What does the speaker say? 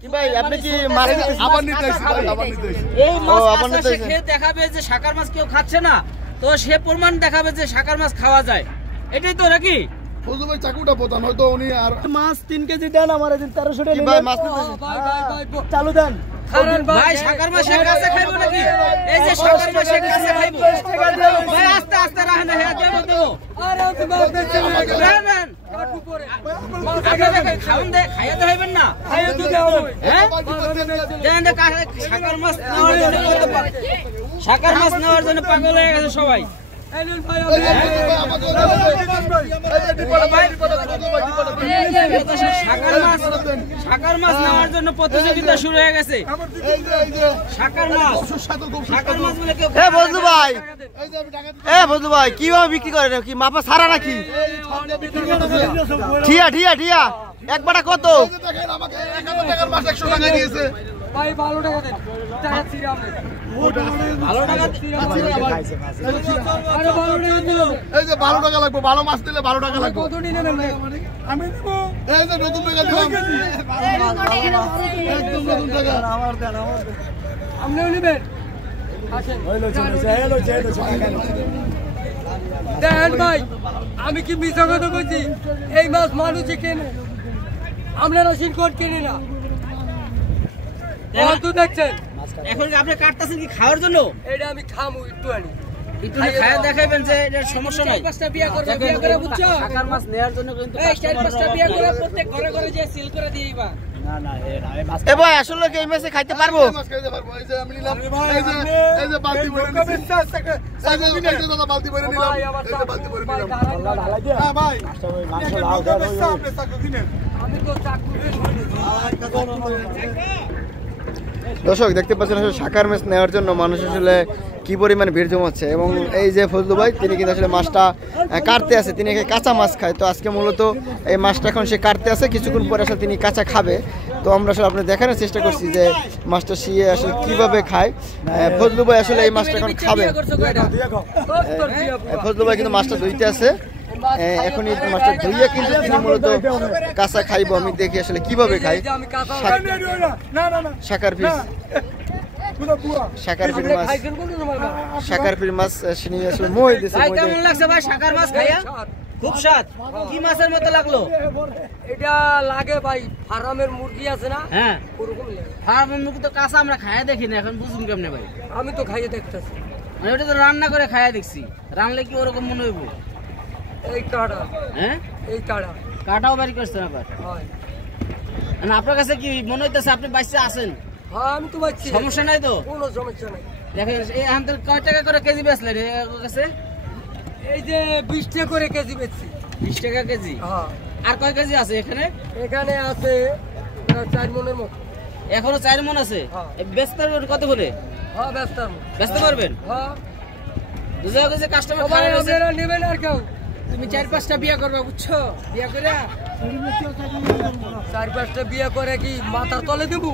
কি ভাই আপনি কি মাছ আবার নিতে আসছি ভাই, আবার নিতে আসছি। এই মাছ সে খেয়ে দেখাবে যে শাকার মাছ কেউ খাচ্ছে না, তো সে প্রমাণ দেখাবে যে শাকার মাছ খাওয়া যায়, এটাই তো নাকি? ফজলু ভাই চাকুটা পোতান, হয়তো উনি আর মাছ 3 কেজি দেন আমার দিন 1300 টাকা ভাই মাছ নিতে চালু দেন ভাই শাকার মাছ এর কাছে খাইবো নাকি? এই যে শাকার মাছ এর কাছে খাইবো ভাই, আস্তে আস্তে রাখেন, হ্যাঁ দেব দেব। আরে তো মাছ দেখতে রাখেন উপরে আপনাদের খাওন দে, খাইয়া তো হইবেন না, খাইয়া তো দেব। হ্যাঁ দেন দে, শাকার মাছ নেওয়ার জন্য শাকার মাছ নেওয়ার জন্য পাগল হয়ে গেছে সবাই। শাকার মাছ নেওয়ার জন্য প্রতিযোগিতা শুরু হয়ে গেছে। শাকার মাছ বলে কেউ বন্ধু ভাই কিভাবে বিক্রি করে কি মাপা সারা নাকি? ঠিয়া ঠিয়া ঠিয়া এক বাটা কত? আমাকে 1000 টাকার মাছ 100 টাকা দিয়েছে ভাই, 12 টাকা দেন, টাকা ছিড়ে আপনি 12 টাকা আরে 12 টাকা দিল। এই যে 12 টাকা লাগবে, ভালো মাছ দিলে 12 টাকা লাগবে। কত নিলেন ভাই? আমি দেব। এই যে নতুন টাকা দিলাম, একদম নতুন টাকা। আমার দেন আপনিও নেবেন? আসেন দেন ভাই, আমি কি মিছা কথা বলছি? এই মাছ মানুষই কেনে, আমরা রসিন কোট কিনি না। দেখছেন এখন আপনি কাটতেছেন কি খাওয়ার জন্য? এটা আমি খামু একটু আনি, একটু খায়া দেখাইবেন যে এটা সমস্যা নাই। 4-5টা বিয়া করবে, বিয়া করে বুঝছো? শাকার মাছ নেয়ার জন্য কিন্তু 4-5টা বিয়া করে প্রত্যেক ঘরে ঘরে যে সিল করে দিইবা। না না এই মাছ এ ভাই আসলে কি এই মাছে খাইতে পারবো? মাছ খাইতে পারবো। এই যে আমি নিলাম, এই যে বালতি ভরে নিলাম, দাদা বালতি ভরে নিলাম, এই যে বালতি ভরে নিলাম। হ্যাঁ ভাই মাংস লাও দেন, আপনি চাকু কিনেন, আমি তো চাকু দর্শক দেখতে পাচ্ছেন আসলে শাকার মাছ নেওয়ার জন্য মানুষ আসলে কি পরিমাণ ভিড় জমাচ্ছে। এবং এই যে ফজলু ভাই তিনি কিন্তু আসলে মাছটা কাটতে আছে, তিনি কাঁচা মাছ খায়। তো আজকে মূলত এই মাছটা এখন সে কাটতে আছে, কিছুক্ষণ পরে আসলে তিনি কাঁচা খাবে। তো আমরা আসলে আপনি দেখানোর চেষ্টা করছি যে মাছটা শিয়ে আসলে কিভাবে খায়। ফজলু ভাই আসলে এই মাছটা এখন খাবে। ফজলু ভাই কিন্তু মাছটা ধুইতে আছে, এখন এই মাছটা ধুইয়া কিন্তু তিনি মূলত কাঁচা খাইবো। আমি দেখি আসলে কিভাবে খাই শাকার ফিশ, শাকার ফিশ মাছ, শাকার ফিশ মাছ নিয়ে আসলে মই দিছে। ভাই কেমন লাগছে ভাই শাকার মাছ খাইয়া? খুব স্বাদ। কি মাছের মতো লাগলো? এটা লাগে ভাই ফার্মের মুরগি আছে না? হ্যাঁ ওরকম লাগে। ফার্মের মুরগি তো কাঁচা আমরা খাইয়া দেখি না, এখন বুঝুন কেমনে ভাই? আমি তো খাইয়ে দেখতেছি, মানে ওটা তো রান্না করে খাইয়া দেখছি, রান্নালে কি ওরকম মনে হইব? এই কাটা, হ্যাঁ এই কাটা, কাটাও বাড়ি করছেন আবার? হয়। মানে আপনার কাছে কি মনে হইতেছে আপনি বাইসে আছেন? হ্যাঁ আমি তো বাইসি, সমস্যা নাই তো? কোনো সমস্যা নাই। দেখেন এই আমাদের কয় টাকা করে কেজি বেচলেন এর কাছে? এই যে 20 টাকা করে কেজি বেচছি। 20 টাকা কেজি? হ্যাঁ। আর কয় কেজি আছে এখানে? এখানে আছে 4 মনের মতো। এখনো 4 মন আছে? বেচতে পারবেন কত করে? হ্যাঁ বেচতে পারবেন? হ্যাঁ। বুঝা গেছে কাস্টমার খারাপ আছে, আপনারা নেবেন আর কেউ? তুমি 4-5টা বিয়া করবা বুঝছো? বিয়া করে 4-5টা বিয়া করে কি মাথার তলে দেবো?